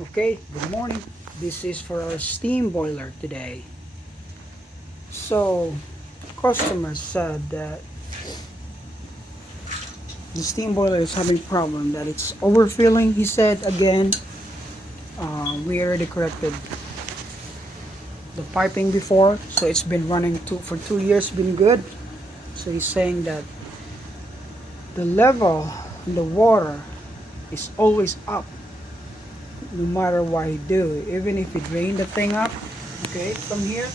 Okay, good morning. This is for our steam boiler today. So, customer said that the steam boiler is having problem that it's overfilling. He said again, we already corrected the piping before, so it's been running for 2 years, been good. So he's saying that the level in the water is always up, no matter what he do. Even if he drain the thing up, okay, from here,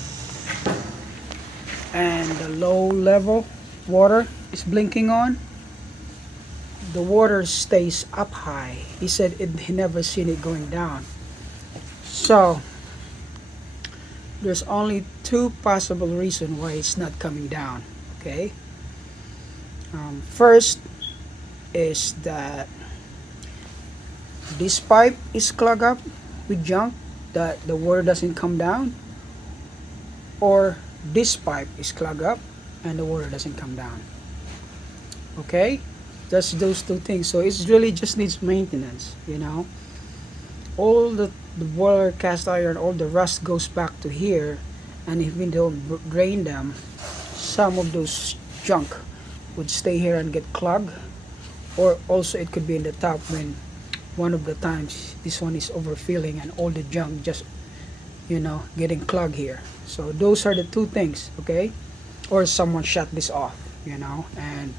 and the low level water is blinking on, the water stays up high. He said he never seen it going down. So there's only two possible reasons why it's not coming down. Okay, first is that this pipe is clogged up with junk that the water doesn't come down, or this pipe is clogged up and the water doesn't come down. Okay, that's those two things. So it's really just needs maintenance, all the boiler cast iron, all the rust goes back to here, and if we don't drain them, some of those junk would stay here and get clogged, or also it could be in the top when one of the times this one is overfilling and all the junk just getting clogged here. So those are the two things. Okay, or someone shut this off, and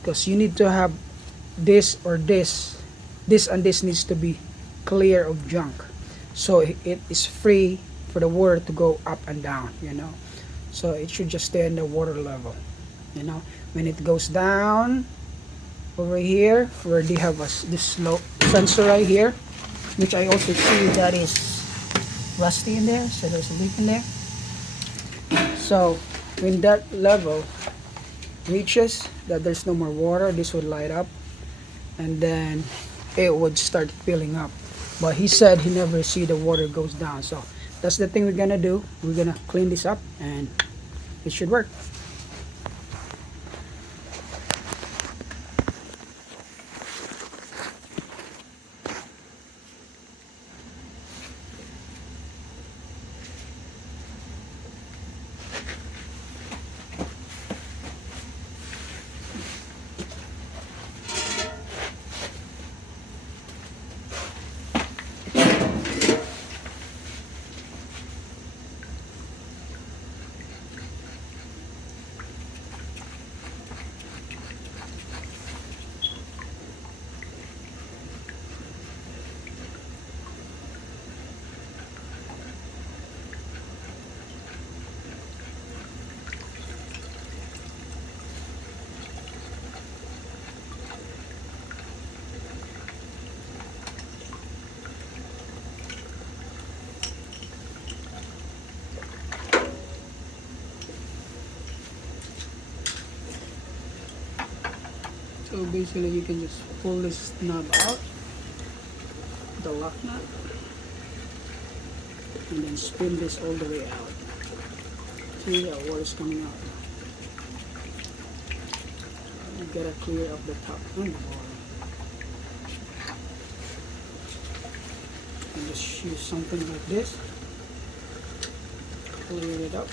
because you need to have this or this and this needs to be clear of junk, so it is free for the water to go up and down. So it should just stay in the water level. When it goes down over here, where they have this slope sensor right here, which I also see that is rusty in there, so there's a leak in there. So when that level reaches that there's no more water, this would light up and then it would start filling up. But he said he never see the water goes down. So that's the thing we're gonna do. We're gonna clean this up and it should work. So basically you can just pull this knob out, the lock nut, and then spin this all the way out. See that water's coming out. You gotta clear up the top and the bottom. And just use something like this. Clear it up.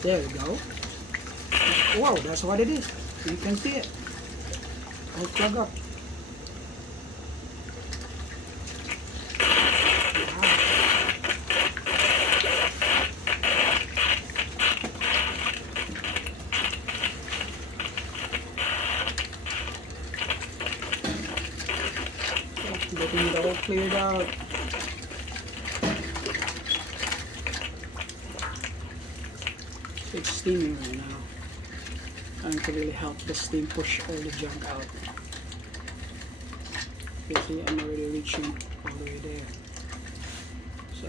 There we go. Wow, that's what it is. You can see it. I'll plug up. Getting it all cleared out. So it's steaming right now. Trying to really help the steam push all the junk out. You see, I'm already reaching all the way there. So,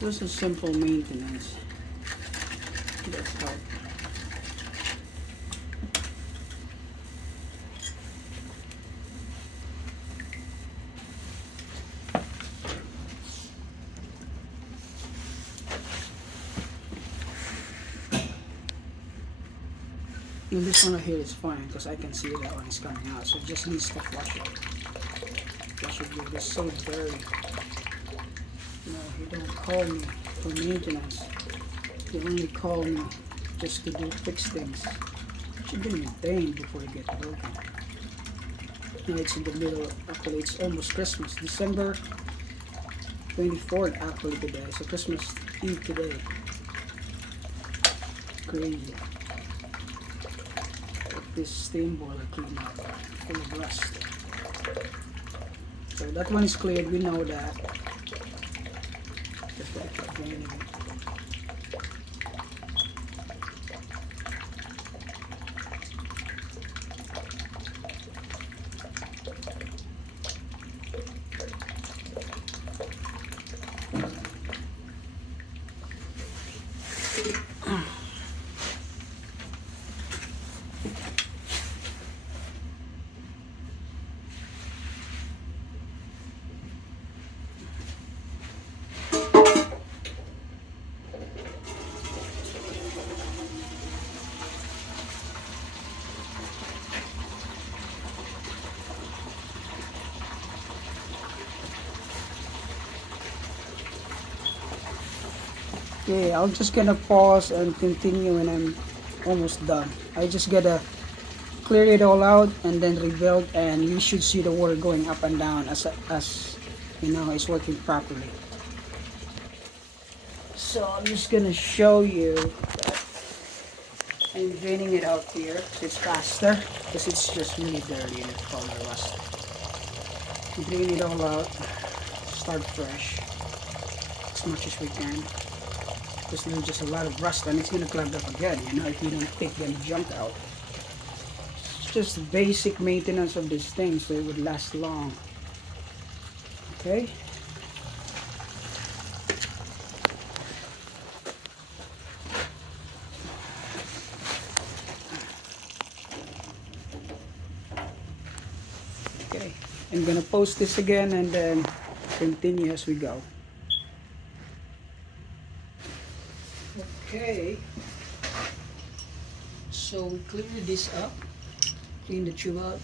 this is simple maintenance. That's help. And this one right here is fine because I can see that one is coming out, so it just needs to flush it. It should be just so dirty. No, he don't call me for maintenance. He only call me just to do fix things. It should be maintained before it gets broken. Now it's in the middle. Actually, it's almost Christmas. December 24th actually today. So Christmas Eve today. Crazy. This steam boiler clean up, full of rust. So that one is cleared, we know that. Just gotta keep draining it. Okay, I'm just gonna pause and continue when I'm almost done. I just gotta clear it all out and then rebuild, and you should see the water going up and down as you know it's working properly. So I'm just gonna show you that I'm draining it out here so it's faster, because it's just really dirty and it's probably rust. Drain it all out, start fresh as much as we can. Because there's just a lot of rust and it's gonna clog up again, you know, if you don't take them junk out. It's just basic maintenance of this thing so it would last long. Okay. Okay, I'm gonna post this again and then continue as we go. Okay, so we clear this up, clean the tube out.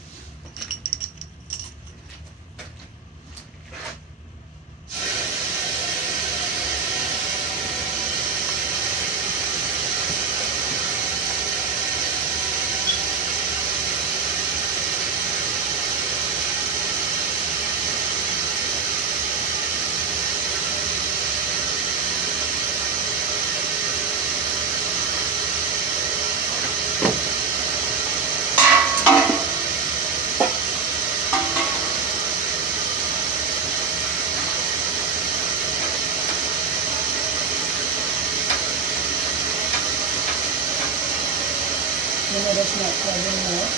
Let us not plug in more.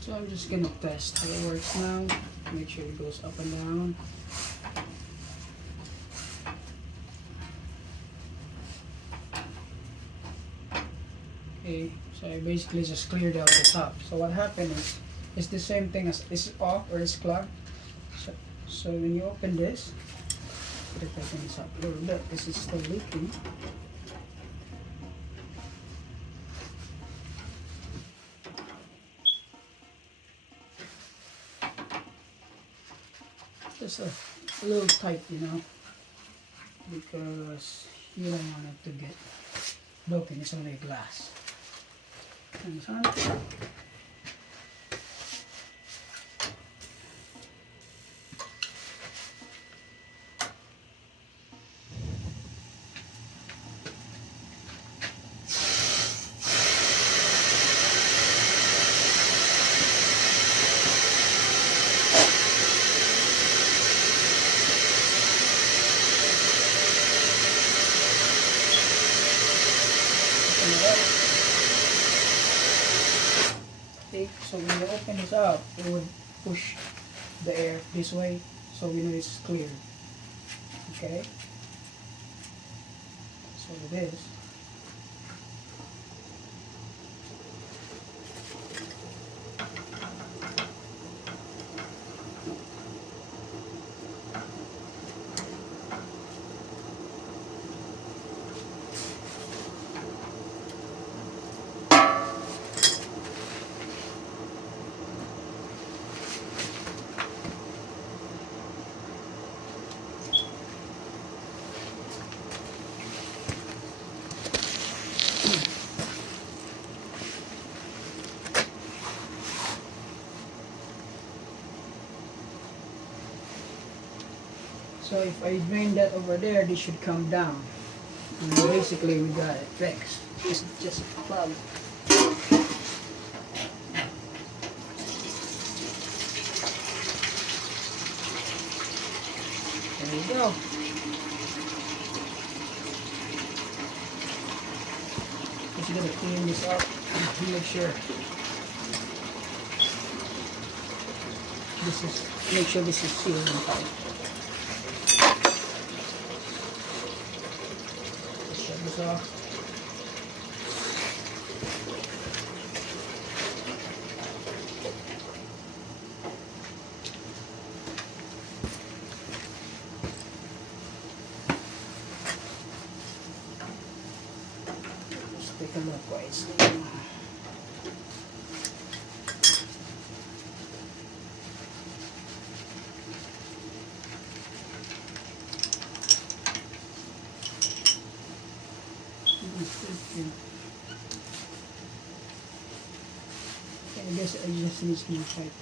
So I'm just gonna test how it works now. Make sure it goes up and down. Okay, so I basically just cleared out the top. So what happened is, it's the same thing as it's off or it's clogged. So when you open this, it opens up a little bit. This is still leaking. Just a little tight, you know, because you don't want it to get broken. It's only glass. And it's on. Okay, so when you open this up, it would push the air this way, so we know it's clear. Okay, so it is. So if I drain that over there, this should come down. And basically we got it fixed. It's just a plug. There you go. Just gonna clean this up and make sure this is sealed and tight. Shut this off. Just take a look what it's doing. I guess I just need more pipe.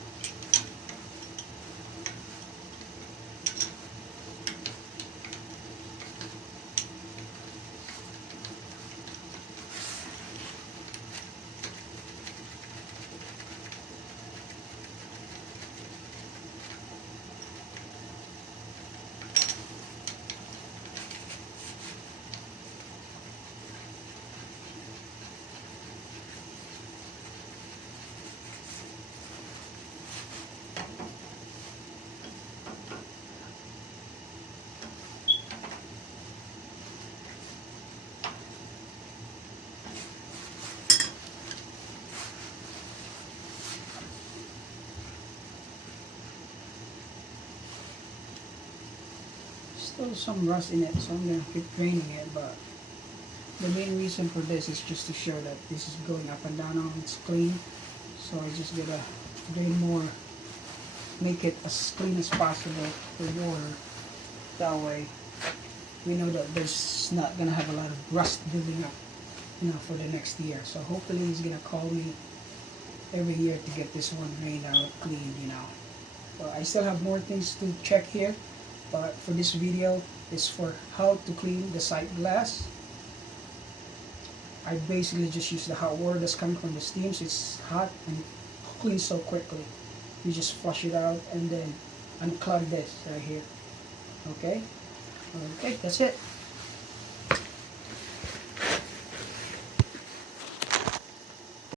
Still some rust in it, so I'm gonna keep draining it, but the main reason for this is just to show that this is going up and down, it's clean. So I just gotta drain more, make it as clean as possible with water. That way we know that there's not gonna have a lot of rust building up, you know, for the next year. So hopefully he's gonna call me every year to get this one drained out, cleaned, you know. But I still have more things to check here. But for this video, it's for how to clean the sight glass. I basically just use the hot water that's coming from the steam, so it's hot and cleans so quickly. You just flush it out and then unclog this right here. Okay? Okay, that's it.